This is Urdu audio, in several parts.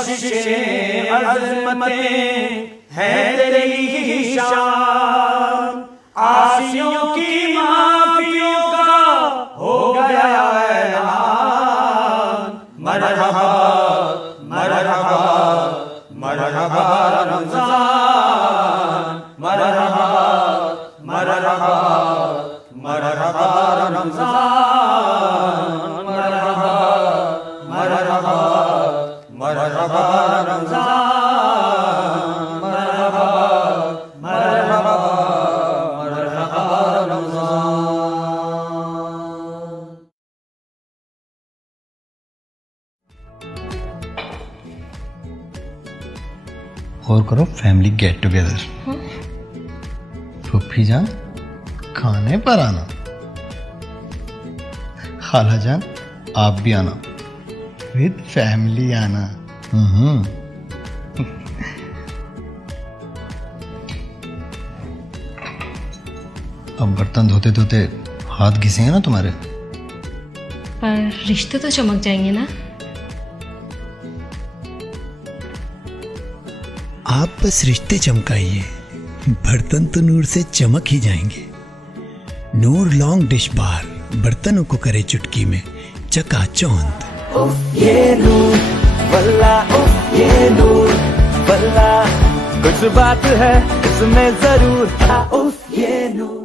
بخششیں عظمتیں ہیں تیری ہی شان، عاصیوں کی معافیوں کا ہو گیا اعلان، مرحبا مرحبا مرحبا رمضان، مرحبا مرحبا مرحبا رمضان، مرحبا مرحبا مرحبا رمضان، مرحبا مرحبا مرحبا رمضان۔ غور کرو، فیملی گیٹ ٹوگیدر، پھوپھی جان کھانے پر آنا، خالہ جان آپ بھی آنا، ود فیملی آنا۔ اب برتن دھوتے دھوتے ہاتھ گھسیں گے نا تمہارے، پر رشتے تو چمک جائیں گے نا۔ آپ بس رشتے چمکائیے، برتن تو نور سے چمک ہی جائیں گے۔ نور لانگ ڈش بار برتنوں کو کرے چٹکی میں چکا چوند۔ یہ نور واللہ، یہ نور واللہ، کچھ بات ہے اس میں ضرور، یہ نور۔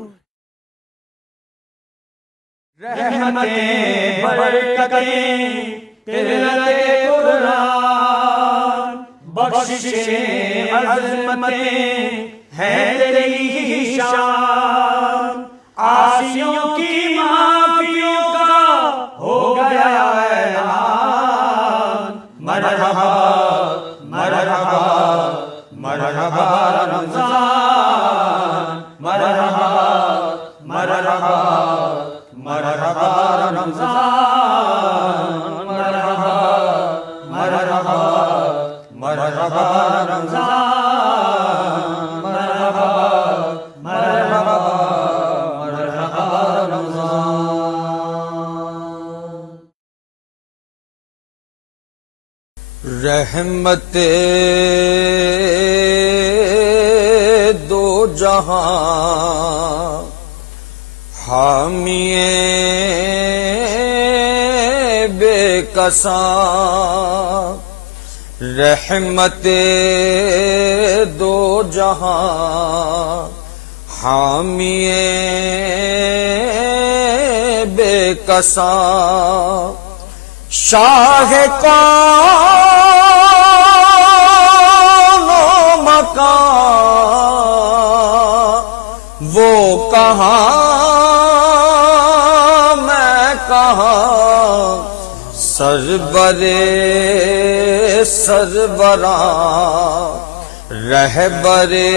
رحمتیں برکتیں قرۃ قرآن، بخششیں عظمتیں ہیں تیری ہی شان، عاصیوں کی معافیوں کا ہو گیا اعلان، مرحبا مرحبا مرحبا رمضان، مرحبا مرحبا مرحبا رمضان، مرحبا مرحبا مرحبا رمضان، مرحبا مرحبا مرحبا رمضان۔ رحمت دو جہاں، حامی بے کساں، رحمت دو جہاں، حامی بے کساں، شاہ کون و مکان، وہ کہاں میں کہاں، سربرے سربراں، رہبرے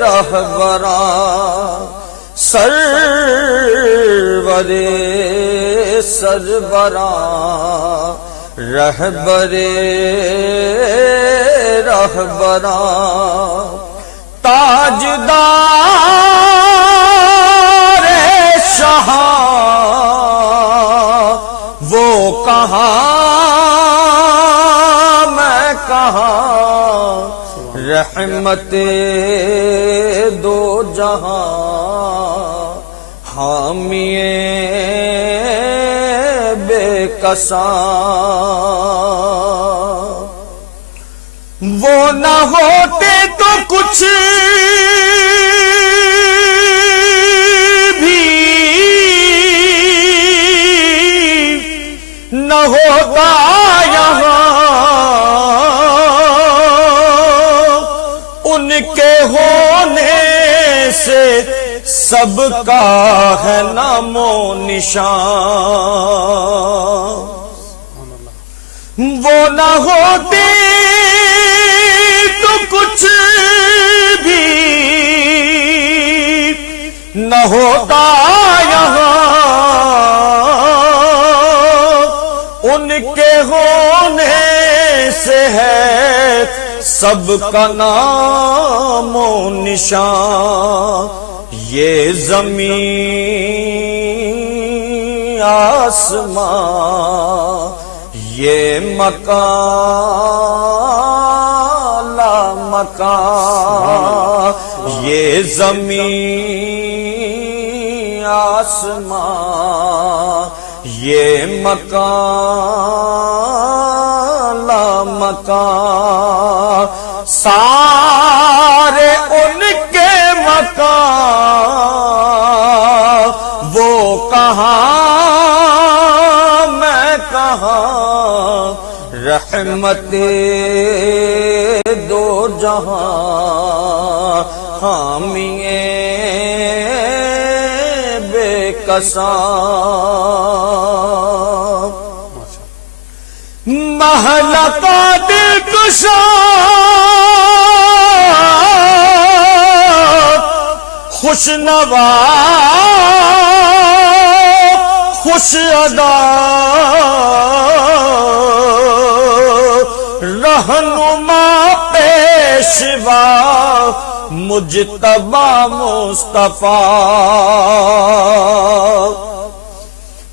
رہبراں، سرورے سربراں، رہبرے رہبراں، تاجدار شہاں، وہ کہاں میں کہاں، رحمت دو جہاں، حامی بے کساں۔ وہ نہ ہوتے تو کچھ بھی نہ ہوتا یہاں، ان کے ہونے سے سب کا ہے نام و نشان۔ وہ نہ ہوتے تو کچھ بھی نہ ہوتا یہاں، ان کے ہونے سے ہے سب کا نام و نشان۔ یہ زمین آسمان، یہ مکان لا مکان، یہ زمین آسمان، یہ مکان لا مکان، سارے ان کے مکان، وہ کہاں میں کہاں، رحمت دو جہاں، حامی بے کساں، محلقہ دلکشا خوش نوا خوش ادا، رہنما پیشوا مجتبی مصطفیٰ،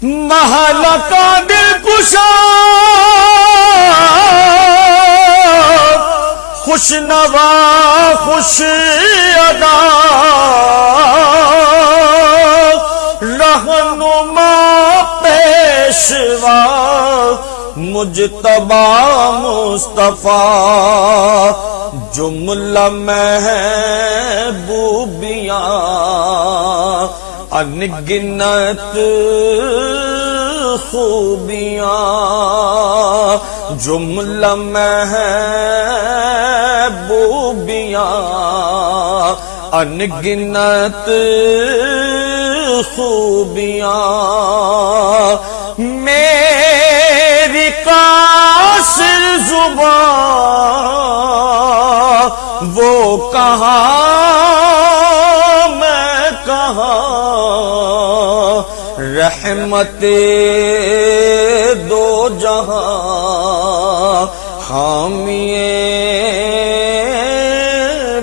محلقہ دلکشا خوش نوا خوش ادا، رہنما پیشوا مجتبی مصطفیٰ، جملہ محبوبیاں انگنت خوبیاں، جملہ محبوبیاں انگنت خوبیاں، میری قاصر زبان وہ کہاں میں کہاں، رحمت دو جہاں، حامی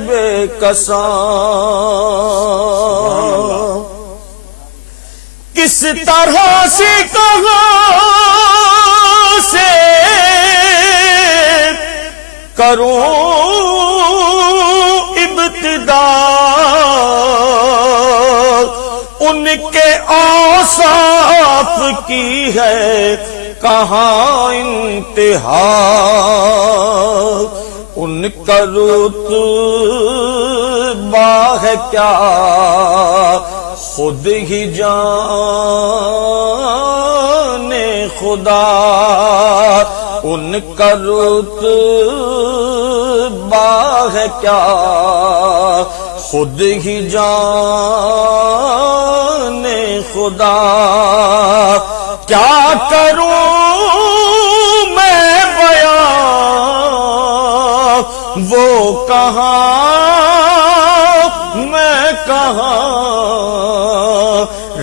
بے کساں، کس طرح سے کہاں سے کروں ابتدا، ان کے اوصاف کی ہے کہاں انتہا، ان کا رتبہ ہے کیا خود ہی جانے خدا، ان کا رتبہ ہے کیا خود ہی جانے خدا، کیا کروں میں بیان وہ کہاں میں کہاں،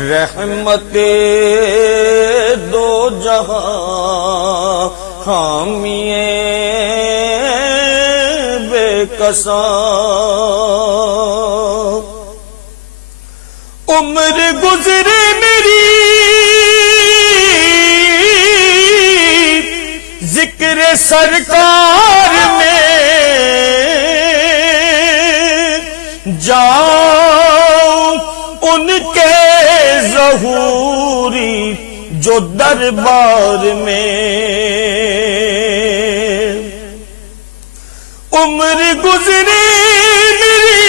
رحمت دو جہاں، حامی بے کساں، عمر گزری میری ذکر سرکار میں، جاؤں ان کے ظہوری جو دربار میں، عمر گزری میری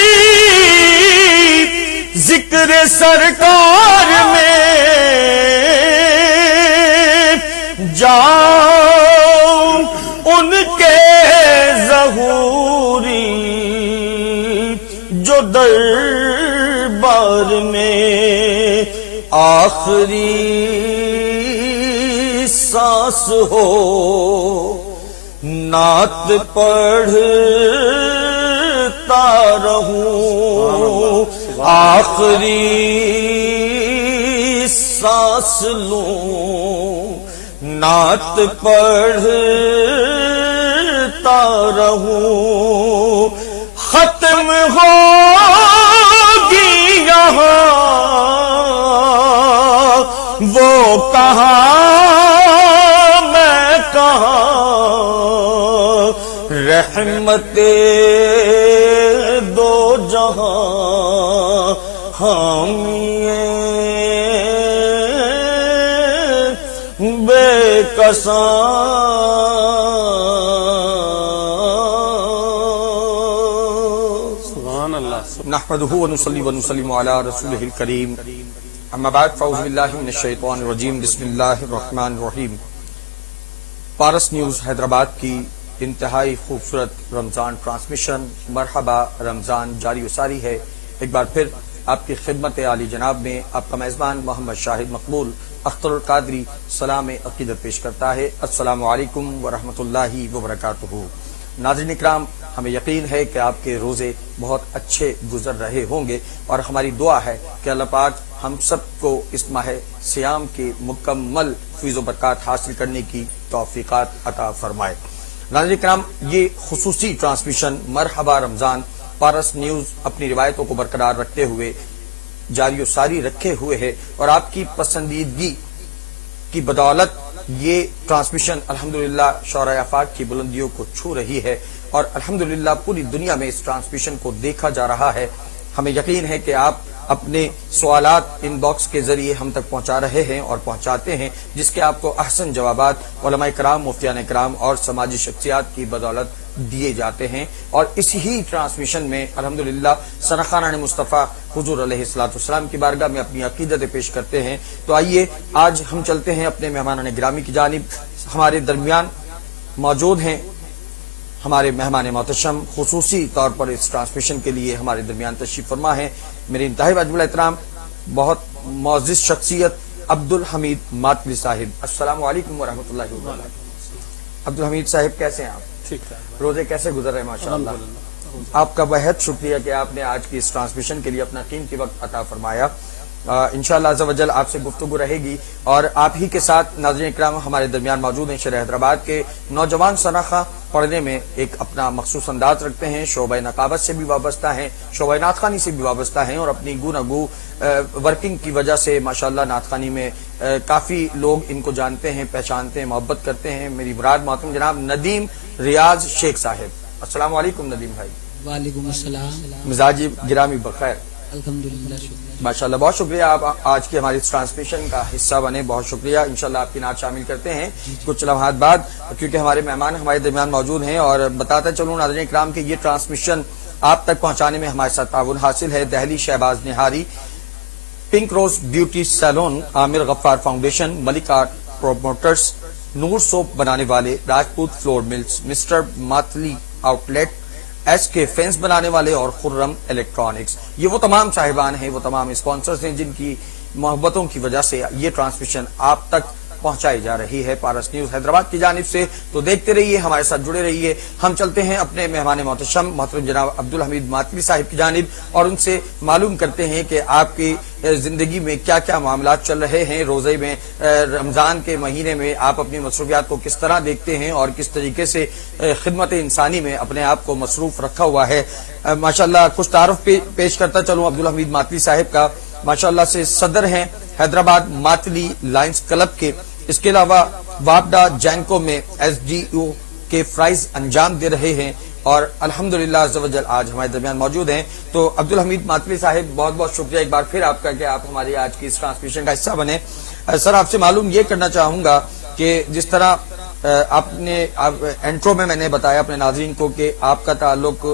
ذکر سرکار میں، جاؤں ان کے ظہوری جو دربار میں، آخری سانس ہو نعت پڑھتا رہوں، آخری سانس لوں نعت پڑھتا رہوں، ختم ہوگی یہاں وہ کہاں میں کہاں، رحمت دو جہاں حامی بے کساں نحمده ونصلي ونسلم على رسوله الكريم اما بعد فاعوذ باللہ من الشیطان الرجیم بسم اللہ الرحمن الرحیم. پارس نیوز حیدرآباد کی انتہائی خوبصورت رمضان ٹرانسمیشن مرحبا رمضان جاری و ساری ہے. ایک بار پھر آپ کی خدمت عالی جناب میں آپ کا میزبان محمد شاہد مقبول اختر القادری سلام عقیدت پیش کرتا ہے. السلام علیکم ورحمۃ اللہ وبرکاتہ. ناظرین اکرام، ہمیں یقین ہے کہ آپ کے روزے بہت اچھے گزر رہے ہوں گے اور ہماری دعا ہے کہ اللہ پاک ہم سب کو اس ماہ سیام کے مکمل فیض و برکات حاصل کرنے کی توفیقات عطا فرمائے. ناظرین اکرام، یہ خصوصی ٹرانسمیشن مرحبا رمضان پارس نیوز اپنی روایتوں کو برقرار رکھتے ہوئے جاری و ساری رکھے ہوئے ہے اور آپ کی پسندیدگی کی بدولت یہ ٹرانسمیشن الحمدللہ شعراء آفاق کی بلندیوں کو چھو رہی ہے اور الحمدللہ پوری دنیا میں اس ٹرانسمیشن کو دیکھا جا رہا ہے. ہمیں یقین ہے کہ آپ اپنے سوالات ان باکس کے ذریعے ہم تک پہنچا رہے ہیں اور پہنچاتے ہیں، جس کے آپ کو احسن جوابات علماء کرام، مفتیان کرام اور سماجی شخصیات کی بدولت دیے جاتے ہیں. اور اسی ہی ٹرانسمیشن میں الحمدللہ سرخانہ مصطفیٰ حضور علیہ الصلوۃ والسلام کی بارگاہ میں اپنی عقیدتیں پیش کرتے ہیں. تو آئیے آج ہم چلتے ہیں اپنے مہمانان گرامی کی جانب. ہمارے درمیان موجود ہیں ہمارے مہمان محتشم، خصوصی طور پر اس ٹرانسمیشن کے لیے ہمارے درمیان تشریف فرما ہے میرے انتہائی واجب الاحترام بہت معزز شخصیت عبدالحمید ماتلی صاحب. السلام علیکم ورحمۃ اللہ وبرکاتہ. عبدالحمید صاحب کیسے ہیں آپ؟ ٹھیک ہے. روزے کیسے گزر رہے ہیں؟ ماشاءاللہ. آپ کا بہت شکریہ کہ آپ نے آج کی اس ٹرانسمیشن کے لیے اپنا قیمتی وقت عطا فرمایا. انشاءاللہ عز و جل آپ سے گفتگو رہے گی اور آپ ہی کے ساتھ ناظرین اکرام ہمارے درمیان موجود ہیں شہر حیدرآباد کے نوجوان صناخہ پڑھنے میں ایک اپنا مخصوص انداز رکھتے ہیں، شعبہ نقابت سے بھی وابستہ ہیں، شعبہ نعت خوانی سے بھی وابستہ ہیں اور اپنی گو ورکنگ کی وجہ سے ماشاءاللہ نعت خوانی میں کافی لوگ ان کو جانتے ہیں، پہچانتے ہیں، محبت کرتے ہیں. میری مراد محترم جناب ندیم ریاض شیخ صاحب. السلام علیکم ندیم بھائی. وعلیکم السلام. مزاجی گرامی بخیر؟ الحمدللہ شکریہ. ماشاءاللہ بہت شکریہ آپ آج کی ہماری اس ٹرانسمیشن کا حصہ بنے. بہت شکریہ. انشاءاللہ آپ کی نعت شامل کرتے ہیں کچھ لمحات بعد کیونکہ ہمارے مہمان ہمارے درمیان موجود ہیں. اور بتاتا چلوں ناظرین اکرام کہ یہ ٹرانسمیشن آپ تک پہنچانے میں ہمارے ساتھ تعاون حاصل ہے Delhi Shahbaz Nihari, pink rose beauty salon, Aamir Ghaffar foundation, Malik art promoters, Noor soap بنانے والے، Rajput flour mills, mister Matli outlet, S K fence بنانے والے اور خرم الیکٹرانکس. یہ وہ تمام صاحبان ہیں، وہ تمام اسپانسرز ہیں جن کی محبتوں کی وجہ سے یہ ٹرانسمیشن آپ تک پہنچائی جا رہی ہے پارس نیوز حیدرآباد کی جانب سے. تو دیکھتے رہیے، ہمارے ساتھ جڑے رہیے. ہم چلتے ہیں اپنے مہمان محتشم محترم جناب عبدالحمید ماتلی صاحب کی جانب اور ان سے معلوم کرتے ہیں کہ آپ کی زندگی میں کیا کیا معاملات چل رہے ہیں. روزے میں رمضان کے مہینے میں آپ اپنی مصروفیات کو کس طرح دیکھتے ہیں اور کس طریقے سے خدمت انسانی میں اپنے آپ کو مصروف رکھا ہوا ہے. ماشاءاللہ کچھ تعارف پیش کرتا چلوں عبدالحمید ماتلی صاحب کا. ماشاءاللہ سے صدر ہیں حیدرآباد ماتلی لائنز کلب کے. اس کے علاوہ واپڈا جینکو میں ایس ڈی او کے فرائض انجام دے رہے ہیں اور الحمدللہ عز و جل آج ہمارے درمیان موجود ہیں. تو عبدالحمید ماتلی صاحب بہت بہت شکریہ ایک بار پھر آپ کا کہ آپ ہماری آج کی اس ٹرانسمیشن کا حصہ بنے. سر آپ سے معلوم یہ کرنا چاہوں گا کہ جس طرح آپ نے انٹرو میں نے بتایا اپنے ناظرین کو کہ آپ کا تعلق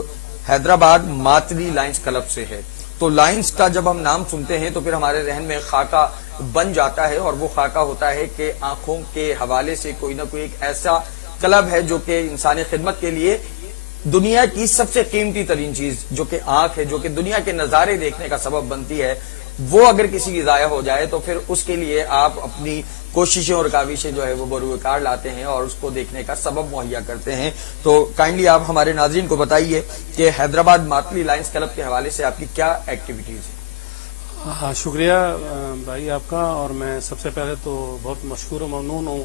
حیدرآباد ماتلی لائنز کلب سے ہے. تو لائنز کا جب ہم نام سنتے ہیں تو پھر ہمارے ذہن میں خاکہ بن جاتا ہے اور وہ خاکہ ہوتا ہے کہ آنکھوں کے حوالے سے کوئی نہ کوئی ایک ایسا کلب ہے جو کہ انسانی خدمت کے لیے دنیا کی سب سے قیمتی ترین چیز جو کہ آنکھ ہے، جو کہ دنیا کے نظارے دیکھنے کا سبب بنتی ہے، وہ اگر کسی کی ضائع ہو جائے تو پھر اس کے لیے آپ اپنی کوششیں اور کاوشیں جو ہے وہ بروئے کار لاتے ہیں اور اس کو دیکھنے کا سبب مہیا کرتے ہیں. تو کائنڈلی آپ ہمارے ناظرین کو بتائیے کہ حیدرآباد ماتلی لائنز کلب کے حوالے سے آپ کی کیا ایکٹیویٹیز ہیں؟ شکریہ بھائی آپ کا. اور میں سب سے پہلے تو بہت مشکور و ممنون ہوں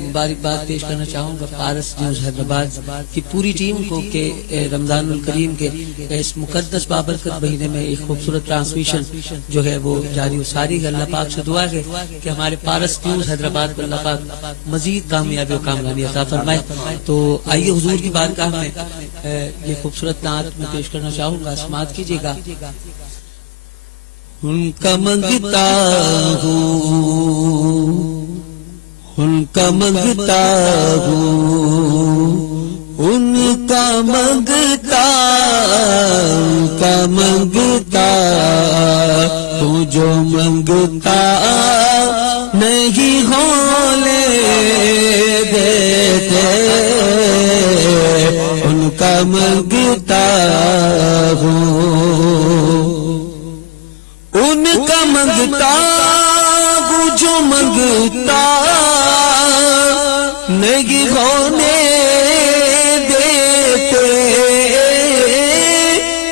مبارکباد پیش کرنا چاہوں گا پارس نیوز حیدرآباد کی پوری ٹیم کو کہ رمضان الکریم کے اس مقدس بابرکت مہینے میں ایک خوبصورت ٹرانسمیشن جو ہے وہ جاری و ساری ہے. اللہ پاک سے دعا ہے کہ ہمارے پارس نیوز حیدرآباد کو اللہ پاک مزید کامیابی و کامرانی عطا فرمائے. تو آئیے حضور کی بارگاہ میں یہ خوبصورت نعت میں پیش کرنا چاہوں گا, سماعت کیجیے گا. ان کا منگتا ہوں, ان کا منگتا ہوں, ان کا منگتا, ان کا منگتا تو جو منگتا نہیں ہونے دیتے, ان کا منگتا ہوں, ان کا منگتا ہوں جو منگتا نہیں ہونے دیتے,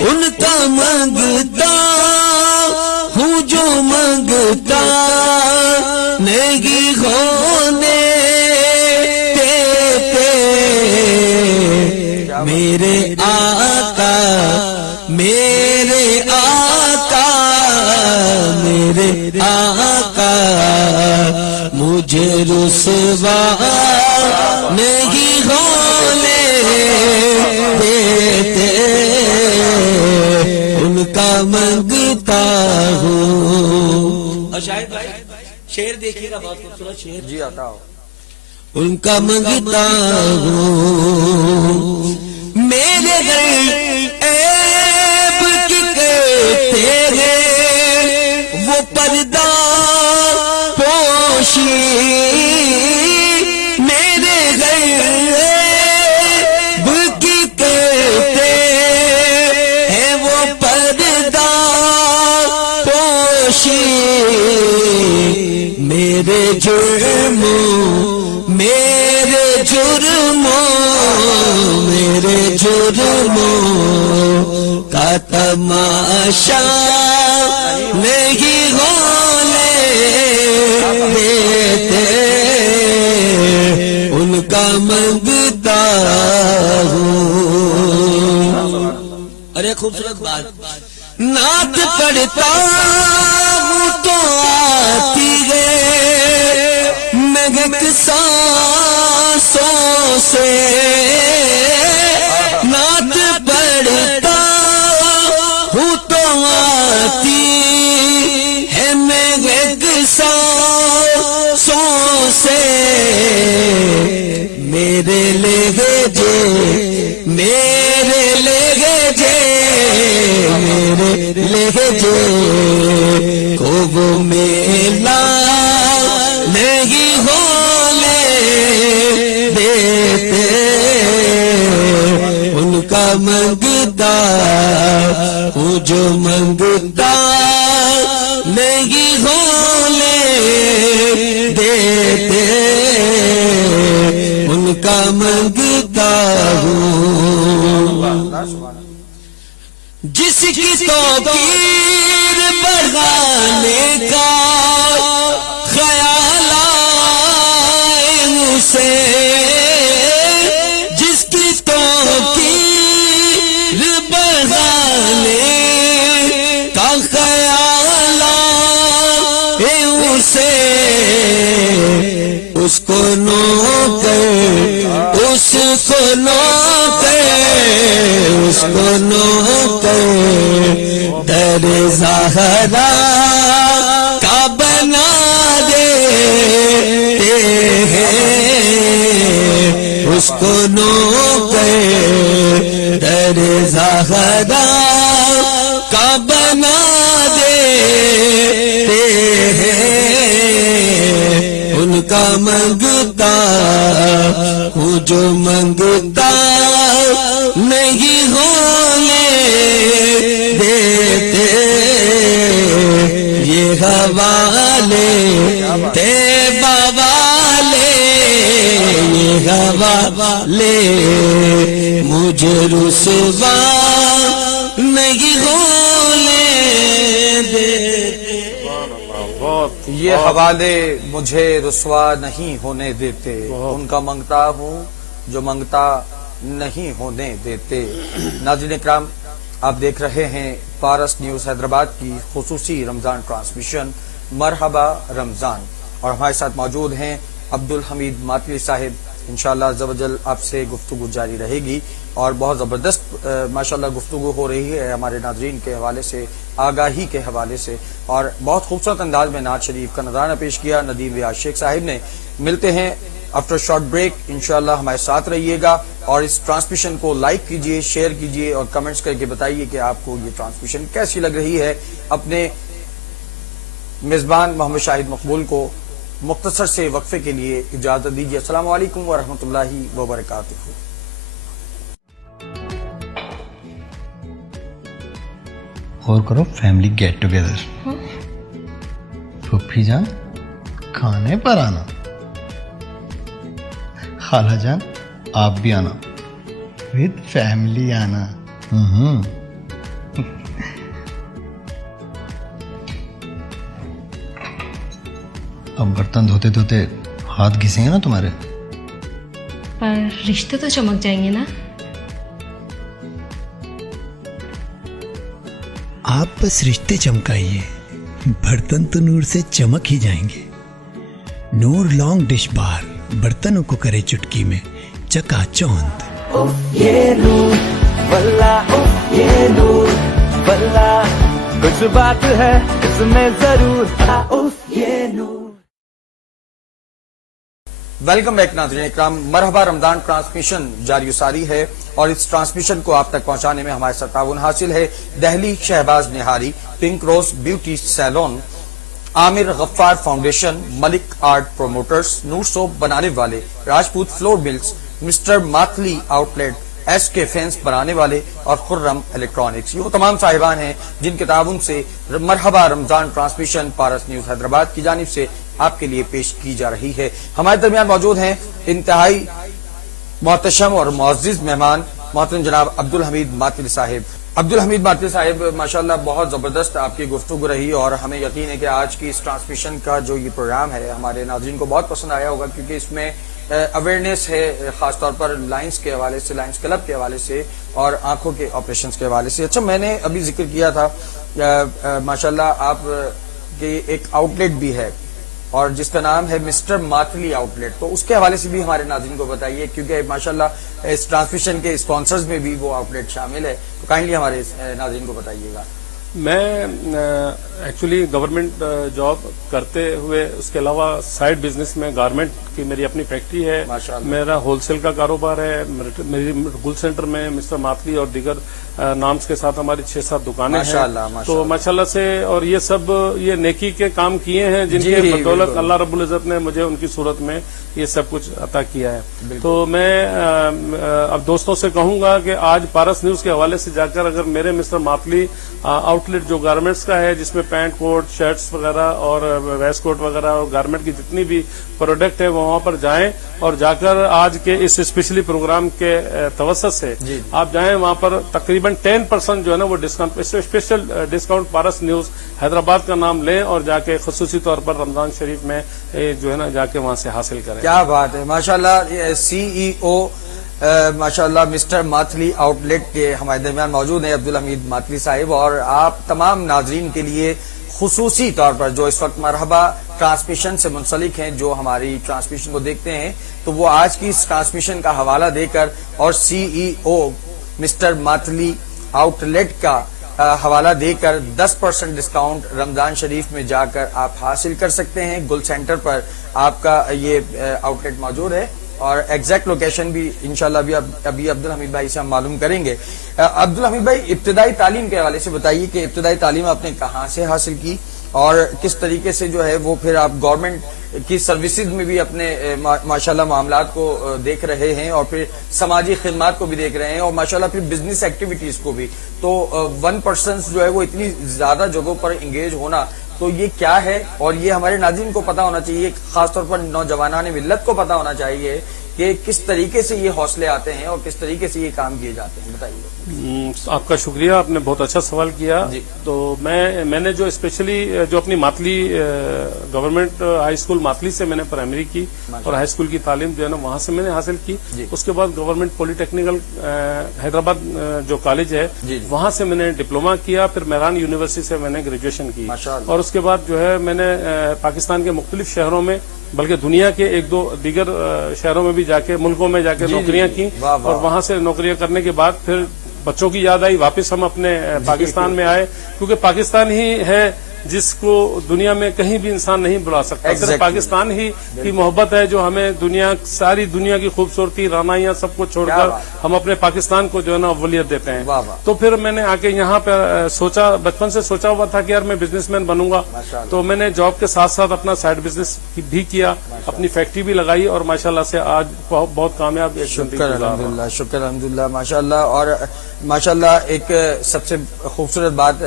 ان کا منگتا ہوں جو منگتا نہیں ہونے دیتے. میرے آقا, میرے آقا, میرے آقا مجھے رسوا نہیں ہونے دیتے, ان کا منگتا ہوں. اور شاید بھائی شعر دیکھیے گا, بہت خوبصورت شعر جی آتا ہو. ان کا منگتا ہوں, میرے گھر عیب کی کہتے ہیں وہ پردہ پوشی, میرے گھر عیب کی کہتے ہیں وہ پردہ پوشی, میرے جرموں, میرے جرموں, میرے جرموں کا تماشا نہیں ہونے دیتے, ان کا منگتا ہوں. ارے خوبصورت بات, نعت پڑھتا ہوں تو آتی ہے مہک سانسوں سے, نعت پڑھتا ہوں تو آتی ہے مہک سانسوں سے, میرے لہجے, میرے لہجے, میرے لہجے کو وہ میلا نہیں ہونے دیتے, ان کا منگتا ہوں جو منگتا نہیں ہونے دیتے, ان کا منگتا ہوں. جس کی توقیر بڑھانے کا خیال آئے اسے, جس کی توقیر بڑھانے کا خیال آئے اسے, اس کو نوکر, اس کو نوکر, اس کو نوکر در زہرا کا بنا دیتے ہیں, اس کو نوکر در زہرا کا بنا دیتے ہیں, ان کا منگتا ہوں جو منگتا نہیں ہونے دیتے, یہ حوالے طیبہ والے, یہ حوالے مجھے رسوا نہیں ہونے دیتے. بہت یہ حوالے مجھے رسوا نہیں ہونے دیتے، ان کا منگتا ہوں جو منگتا نہیں ہونے دیتے۔ ناظرین اکرام، آپ دیکھ رہے ہیں پارس نیوز حیدرآباد کی خصوصی رمضان ٹرانسمیشن مرحبا رمضان، اور ہمارے ساتھ موجود ہیں عبدالحمید ماتلی صاحب۔ انشاءاللہ عز و جل آپ سے گفتگو جاری رہے گی، اور بہت زبردست ماشاءاللہ گفتگو ہو رہی ہے ہمارے ناظرین کے حوالے سے، آگاہی کے حوالے سے، اور بہت خوبصورت انداز میں نعت شریف کا نذرانہ پیش کیا ندیم ریاض شیخ صاحب نے۔ ملتے ہیں آفٹر شارٹ بریک، انشاءاللہ ہمارے ساتھ رہیے گا، اور اس ٹرانسمیشن کو لائک کیجئے، شیئر کیجئے، اور کمنٹس کر کے بتائیے کہ آپ کو یہ ٹرانسمیشن کیسی لگ رہی ہے۔ اپنے میزبان محمد شاہد مقبول کو مختصر سے وقفے کے لیے اجازت دیجیے۔ السلام علیکم ورحمۃ اللہ وبرکاتہ۔ اور کرو فیملی گیٹ ٹوگیدر، پھوپھی جان کھانے پر آنا، خالہ جان آپ بھی آنا، ود فیملی آنا۔ اب برتن دھوتے دھوتے ہاتھ گھسیں گے نا تمہارے؟ پر رشتے تو چمک جائیں گے نا۔ آپ بس رشتے چمکائیے، برتن تو نور سے چمک ہی جائیں گے۔ نور لانگ ڈش بار برتنوں کو کرے چٹکی میں چکا چوند۔ یہ نور واللہ، یہ نور واللہ، کچھ بات ہے اس میں ضرور، یہ نور۔ ویلکم بیک ناظرین اکرام، مرحبا رمضان ٹرانسمیشن جاری ساری ہے، اور اس ٹرانسمیشن کو آپ تک پہنچانے میں ہمارے ساتھ تعاون حاصل ہے Delhi Shahbaz Nihari, pink rose beauty salon, Aamir Ghaffar foundation, Malik art promoters, Noor soap بنانے والے، Rajput flour mills, mister Matli outlet, S K fence بنانے والے، اور خرم الیکٹرانکس۔ یہ وہ تمام صاحبان ہیں جن کے تعاون سے مرحبا رمضان ٹرانسمیشن پارس نیوز حیدرآباد کی جانب سے آپ کے لیے پیش کی جا رہی ہے۔ ہمارے درمیان موجود ہیں انتہائی محتشم اور معزز مہمان محترم جناب عبدالحمید ماتلی صاحب۔ عبدالحمید ماتلی صاحب، ماشاءاللہ بہت زبردست آپ کی گفتگو رہی، اور ہمیں یقین ہے کہ آج کی اس ٹرانسمیشن کا جو یہ پروگرام ہے ہمارے ناظرین کو بہت پسند آیا ہوگا، کیونکہ اس میں اویئرنیس ہے، خاص طور پر لائنز کے حوالے سے، لائنز کلب کے حوالے سے، اور آنکھوں کے آپریشنز کے حوالے سے۔ اچھا، میں نے ابھی ذکر کیا تھا ماشاءاللہ آپ کی ایک آؤٹ لیٹ بھی ہے، اور جس کا نام ہے مسٹر ماتلی آؤٹ لیٹ، تو اس کے حوالے سے بھی ہمارے ناظرین کو بتائیے، کیونکہ ماشاءاللہ اس ٹرانسمیشن کے اسپانسرز میں بھی وہ آؤٹ لیٹ شامل ہے، تو کائنڈلی ہمارے ناظرین کو بتائیے گا۔ میں ایکچولی گورنمنٹ جاب کرتے ہوئے اس کے علاوہ سائڈ بزنس میں گارمنٹ کی میری اپنی فیکٹری ہے، میرا ہول سیل کا کاروبار ہے، میری گل سینٹر میں مسٹر ماتلی اور دیگر نامز کے ساتھ ہماری 6-7 دکانیں ہیں، تو ماشاءاللہ سے، اور یہ سب یہ نیکی کے کام کیے ہیں جن کے بدولت اللہ رب العزت نے مجھے ان کی صورت میں یہ سب کچھ عطا کیا ہے۔ تو میں اب دوستوں سے کہوں گا کہ آج پارس نیوز کے حوالے سے جا کر اگر میرے مسٹر ماتلی آؤٹ لیٹ جو گارمنٹس کا ہے، جس میں پینٹ کوٹ، شرٹس وغیرہ اور ویسٹ کوٹ وغیرہ اور گارمنٹ کی جتنی بھی پروڈکٹ ہے وہ وہاں پر جائیں، اور جا کر آج کے اس اسپیشلی پروگرام کے توسط سے آپ جائیں، وہاں پر تقریباً 10% جو ہے نا وہ ڈسکاؤنٹ، اسپیشل ڈسکاؤنٹ پارس نیوز حیدرآباد کا نام لیں، اور جا کے خصوصی طور پر رمضان شریف میں جو ہے نا جا کے وہاں سے حاصل کریں۔ کیا بات ہے، ماشاءاللہ سی ای او ماشاءاللہ مسٹر ماتلی آؤٹ لیٹ کے ہمارے درمیان موجود ہیں عبدالحمید ماتلی صاحب، اور آپ تمام ناظرین کے لیے خصوصی طور پر جو اس وقت مرحبا ٹرانسمیشن سے منسلک ہیں، جو ہماری ٹرانسمیشن کو دیکھتے ہیں، تو وہ آج کی اس ٹرانسمیشن کا حوالہ دے کر اور سی ای او مسٹر ماتلی آؤٹ لیٹ کا حوالہ دے کر 10% ڈسکاؤنٹ رمضان شریف میں جا کر آپ حاصل کر سکتے ہیں۔ گل سینٹر پر آپ کا یہ آؤٹ لیٹ موجود ہے، اور ایگزیکٹ لوکیشن بھی انشاءاللہ ابھی عبدالحمید بھائی سے ہم معلوم کریں گے۔ عبدالحمید بھائی، ابتدائی تعلیم کے حوالے سے بتائیے کہ ابتدائی تعلیم آپ نے کہاں سے حاصل کی، اور کس طریقے سے جو ہے وہ پھر آپ گورنمنٹ کی سروسز میں بھی اپنے ماشاءاللہ معاملات کو دیکھ رہے ہیں، اور پھر سماجی خدمات کو بھی دیکھ رہے ہیں، اور ماشاءاللہ پھر بزنس ایکٹیویٹیز کو بھی، تو 1% جو ہے وہ اتنی زیادہ جگہوں پر انگیج ہونا، تو یہ کیا ہے، اور یہ ہمارے ناظرین کو پتا ہونا چاہیے، خاص طور پر نوجوانان ملت کو پتا ہونا چاہیے کہ کس طریقے سے یہ حوصلے آتے ہیں اور کس طریقے سے یہ کام کیے جاتے ہیں، بتائیے۔ آپ کا شکریہ، آپ نے بہت اچھا سوال کیا۔ جی۔ تو میں نے جو اسپیشلی جو اپنی ماتلی گورنمنٹ ہائی اسکول ماتلی سے میں نے پرائمری کی اور ہائی اسکول کی تعلیم جو ہے نا وہاں سے میں نے حاصل کی۔ اس کے بعد گورنمنٹ پولی ٹیکنیکل حیدرآباد جو کالج ہے وہاں سے میں نے ڈپلوما کیا، پھر میران یونیورسٹی سے میں نے گریجویشن کی، اور اس کے بعد جو ہے میں نے پاکستان کے مختلف شہروں میں بلکہ دنیا کے ایک دو دیگر شہروں میں بھی جا کے ملکوں میں جا کے نوکریاں کی، اور وہاں سے نوکریاں کرنے کے بعد پھر بچوں کی یاد آئی، واپس ہم اپنے پاکستان میں آئے، کیونکہ پاکستان ہی ہے جس کو دنیا میں کہیں بھی انسان نہیں بلا سکتا، صرف پاکستان ہی کی محبت ہے جو ہمیں ساری دنیا کی خوبصورتی رانائیاں سب کو چھوڑ کر ہم اپنے پاکستان کو جو ہے نا اولویت دیتے ہیں۔ تو پھر میں نے آ کے یہاں پہ سوچا، بچپن سے سوچا ہوا تھا کہ یار میں بزنس مین بنوں گا، تو میں نے جاب کے ساتھ ساتھ اپنا سائڈ بزنس بھی کیا، اپنی فیکٹری بھی لگائی، اور ماشاءاللہ سے آج بہت کامیاب ایک زندگی گزار رہا ہوں۔ الحمدللہ، شکر الحمدللہ، ماشاءاللہ۔ اور ماشاءاللہ ایک سب سے خوبصورت بات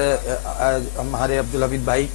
ہمارے عبدالحمید بھائی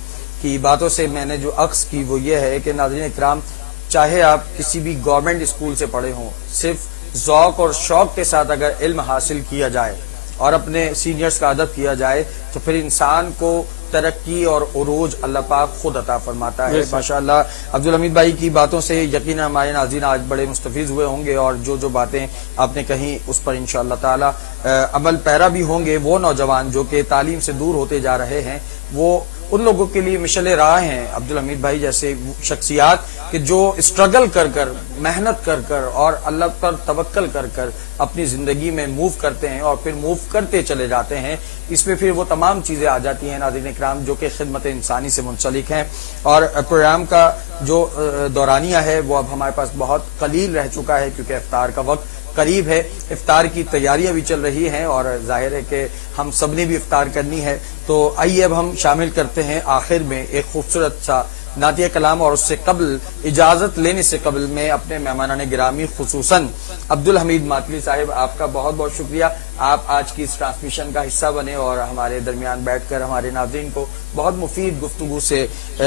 کی باتوں سے میں نے جو عکس کی وہ یہ ہے کہ ناظرین اکرام، چاہے آپ کسی بھی گورنمنٹ اسکول سے پڑھے ہوں، صرف ذوق اور شوق کے ساتھ اگر علم حاصل کیا جائے اور اپنے سینئرز کا ادب کیا جائے تو پھر انسان کو ترقی اور عروج اللہ پاک خود عطا فرماتا ہے۔ ماشاءاللہ عبدالحمید بھائی کی باتوں سے یقیناً ہمارے ناظرین آج بڑے مستفیض ہوئے ہوں گے، اور جو باتیں آپ نے کہیں اس پر انشاءاللہ تعالی عمل پیرا بھی ہوں گے۔ وہ نوجوان جو کہ تعلیم سے دور ہوتے جا رہے ہیں، وہ ان لوگوں کے لیے مشعل راہ ہیں عبدالحمید بھائی جیسے شخصیات کہ جو اسٹرگل کر محنت کر اور اللہ پر توکل کر اپنی زندگی میں موو کرتے ہیں اور پھر موو کرتے چلے جاتے ہیں۔ اس میں پھر وہ تمام چیزیں آ جاتی ہیں ناظرین اکرام جو کہ خدمت انسانی سے منسلک ہیں، اور پروگرام کا جو دورانیہ ہے وہ اب ہمارے پاس بہت قلیل رہ چکا ہے کیونکہ افطار کا وقت قریب ہے، افطار کی تیاریاں بھی چل رہی ہیں اور ظاہر ہے کہ ہم سب نے بھی افطار کرنی ہے۔ تو آئیے اب ہم شامل کرتے ہیں آخر میں ایک خوبصورت سا نعتیہ کلام، اور اس سے قبل اجازت لینے سے قبل میں اپنے مہمانان گرامی خصوصاً عبدالحمید ماتلی صاحب، آپ کا بہت بہت شکریہ، آپ آج کی اس ٹرانسمیشن کا حصہ بنے اور ہمارے درمیان بیٹھ کر ہمارے ناظرین کو بہت مفید گفتگو سے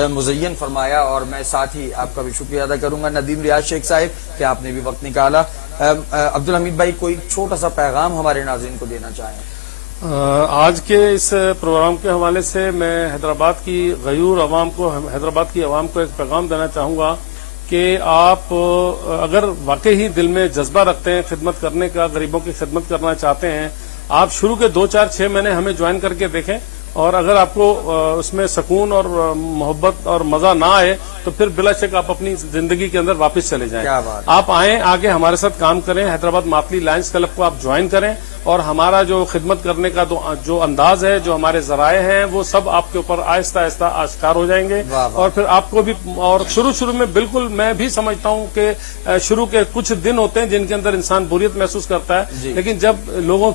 مزین فرمایا، اور میں ساتھ ہی آپ کا بھی شکریہ ادا کروں گا ندیم ریاض شیخ صاحب کہ آپ نے بھی وقت نکالا۔ عبدالحمید بھائی کوئی چھوٹا سا پیغام ہمارے ناظرین کو دینا چاہیں؟ آج کے اس پروگرام کے حوالے سے میں حیدرآباد کی غیور عوام کو، حیدرآباد کی عوام کو ایک پیغام دینا چاہوں گا کہ آپ اگر واقعی دل میں جذبہ رکھتے ہیں خدمت کرنے کا، غریبوں کی خدمت کرنا چاہتے ہیں، آپ شروع کے 2-4-6 مہینے ہمیں جوائن کر کے دیکھیں، اور اگر آپ کو اس میں سکون اور محبت اور مزہ نہ آئے تو پھر بلا شک آپ اپنی زندگی کے اندر واپس چلے جائیں۔ آپ آئیں، آگے ہمارے ساتھ کام کریں، حیدرآباد ماتلی لائنز کلب کو آپ جوائن کریں، اور ہمارا جو خدمت کرنے کا جو انداز ہے، جو ہمارے ذرائع ہیں، وہ سب آپ کے اوپر آہستہ آہستہ آشکار ہو جائیں گے، اور پھر آپ کو بھی، اور شروع میں بالکل میں بھی سمجھتا ہوں کہ شروع کے کچھ دن ہوتے ہیں جن کے اندر انسان بوریت محسوس کرتا ہے، لیکن جب لوگوں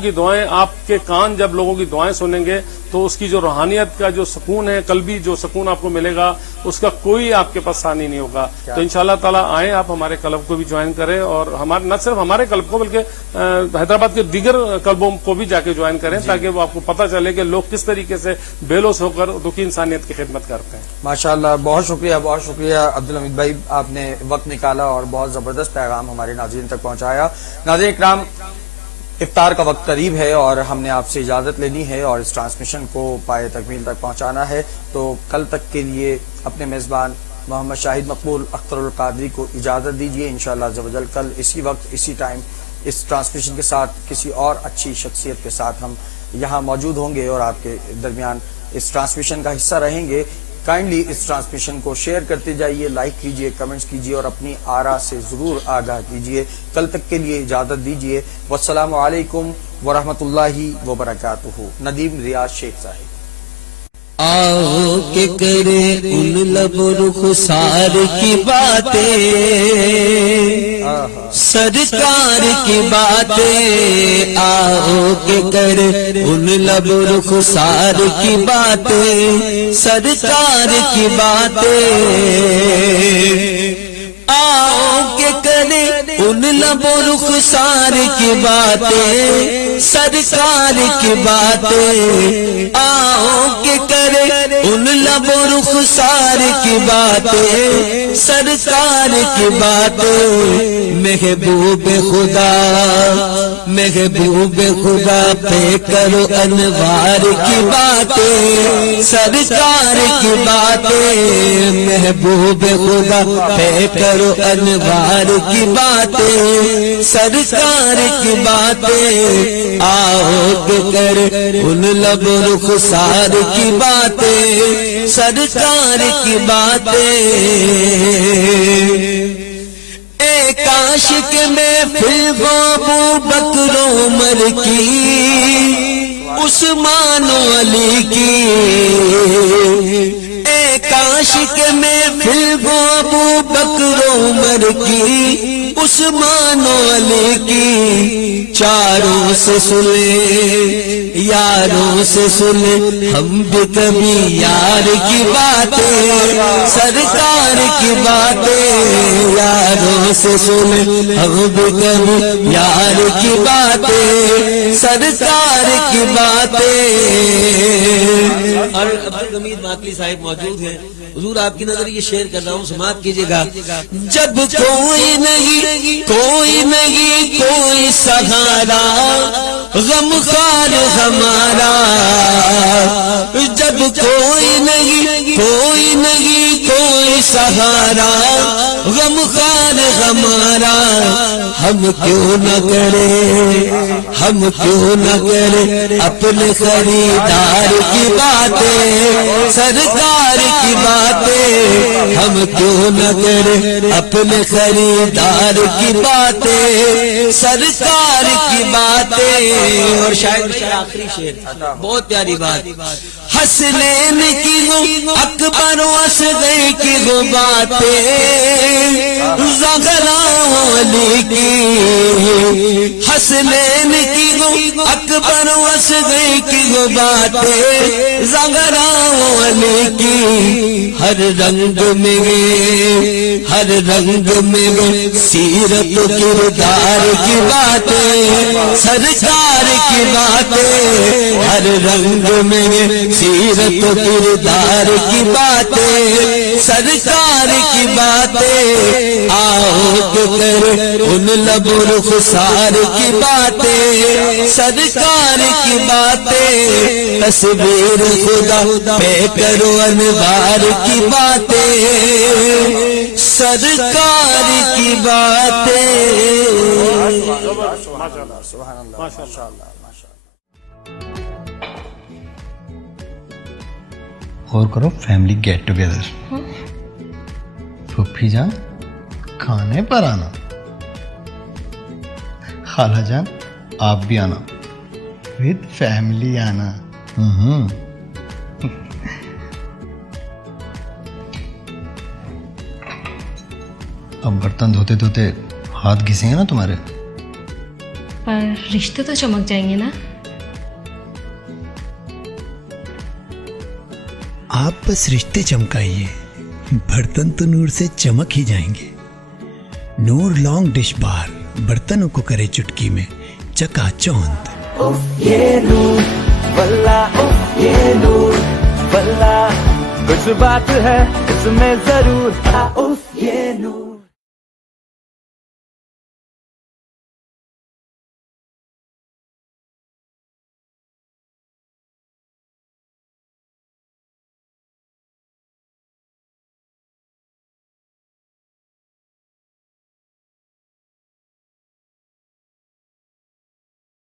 کی دعائیں آپ کے کان جب لوگوں کی دعائیں سنیں گے تو اس کی جو روحانیت کا جو سکون ہے، قلبی جو سکون آپ کو ملے گا، اس کا کوئی آپ کے پاس ثانی نہیں ہوگا۔ تو انشاءاللہ تعالیٰ آئیں، آپ ہمارے کلب کو بھی جوائن کریں، اور نہ صرف ہمارے کلب کو بلکہ حیدرآباد کے دیگر کلبوں کو بھی جا کے جوائن کریں، تاکہ وہ آپ کو پتہ چلے کہ لوگ کس طریقے سے بے لوث ہو کر دکھی انسانیت کی خدمت کرتے ہیں۔ ماشاءاللہ، بہت شکریہ عبدالحمید بھائی، آپ نے وقت نکالا اور بہت زبردست پیغام ہمارے ناظرین تک پہنچایا۔ ناظرین اکرام، افطار کا وقت قریب ہے اور ہم نے آپ سے اجازت لینی ہے اور اس ٹرانسمیشن کو پائے تکمیل تک پہنچانا ہے، تو کل تک کے لیے اپنے میزبان محمد شاہد مقبول اختر القادری کو اجازت دیجیے۔ انشاءاللہ عز و جل کل اسی وقت اسی ٹائم اس ٹرانسمیشن کے ساتھ کسی اور اچھی شخصیت کے ساتھ ہم یہاں موجود ہوں گے اور آپ کے درمیان اس ٹرانسمیشن کا حصہ رہیں گے۔ کائنڈلی اس ٹرانسمیشن کو شیئر کرتے جائیے، لائک کیجیے، کمنٹس کیجیے اور اپنی آراء سے ضرور آگاہ کیجیے۔ کل تک کے لیے اجازت دیجیے۔ والسلام علیکم ورحمۃ اللہ وبرکاتہ۔ ندیم ریاض شیخ صاحب۔ آؤ کہ کرے ان لب رخسار کی باتیں، سرکار کی باتیں، آؤ کہ کرے ان لب رخسار کی باتیں، سرکار کی باتیں، آؤ کہ کرے ان لب رخسار کی باتیں، سرکار کی باتیں، آؤ کہ کرے ان لب و رخسار کی باتیں سرکار کی باتیں محبوب خدا محبوب خدا پہ کرو انوار کی باتیں سرکار کی باتیں محبوب خدا پہ کرو انوار کی باتیں سرکار کی باتیں آؤ کہ کر ان لب و رخسار کی باتیں سرکار کی باتیں ایک عاشق میں پھر ابو بکر عمر کی عثمان و علی کی ایک عاشق میں پھر ابو بکر عمر کی عثمان و علی کی چاروں سے سنے یاروں سے سنے ہم بھی کبھی یار کی باتیں سرکار کی باتیں یاروں سے سنے ہم بھی کبھی یار کی باتیں سرکار کی باتیں. اور عبد الحمید ماتلی صاحب موجود ہیں. حضور آپ کی نظر یہ شعر کر رہا ہوں سماعت کیجیے گا. جب کوئی نہیں کوئی سہارا غمخوار ہمارا جب کوئی نہیں کوئی سہارا غمخوار ہمارا ہم کیوں نہ کرے اپنے خریدار کی باتیں سرکار کی باتیں ہم کیوں نہ کرے اپنے خریدار کی باتیں سرکار کی باتیں. اور شاید آخری شعر بہت پیاری بات. حسنین کی وہ اکبر و اصغر کی وہ باتیں زغرا علی کی حسنین کی وہ اکبر و اصغر کی وہ باتیں زغرا علی کی ہر رنگ میں سیرت و کردار کی باتیں سرکار کی باتیں ہر رنگ میں سیرت و کردار کی باتیں سرکار کی باتیں آؤ کہ کر ان لب و رخسار کی باتیں سرکار کی باتیں تصویر خدا پہ کرو انوار کی باتیں سرکار کی باتیں. اور کرو فیملی گیٹ ٹوگیدر. پھوپھی جان کھانے پر آنا, خالہ جان آپ بھی آنا, ود فیملی آنا. اب برتن دھوتے دھوتے ہاتھ گھسیں گے نا تمہارے, پر رشتے تو چمک جائیں گے نا. آپ بس رشتے چمکائیے, برتن تو نور سے چمک ہی جائیں گے. نور لانگ ڈش بار برتنوں کو کرے چٹکی میں چکا چوند. یہ نور واللہ یہ نور واللہ کچھ بات ہے اس میں ضرور. یہ نور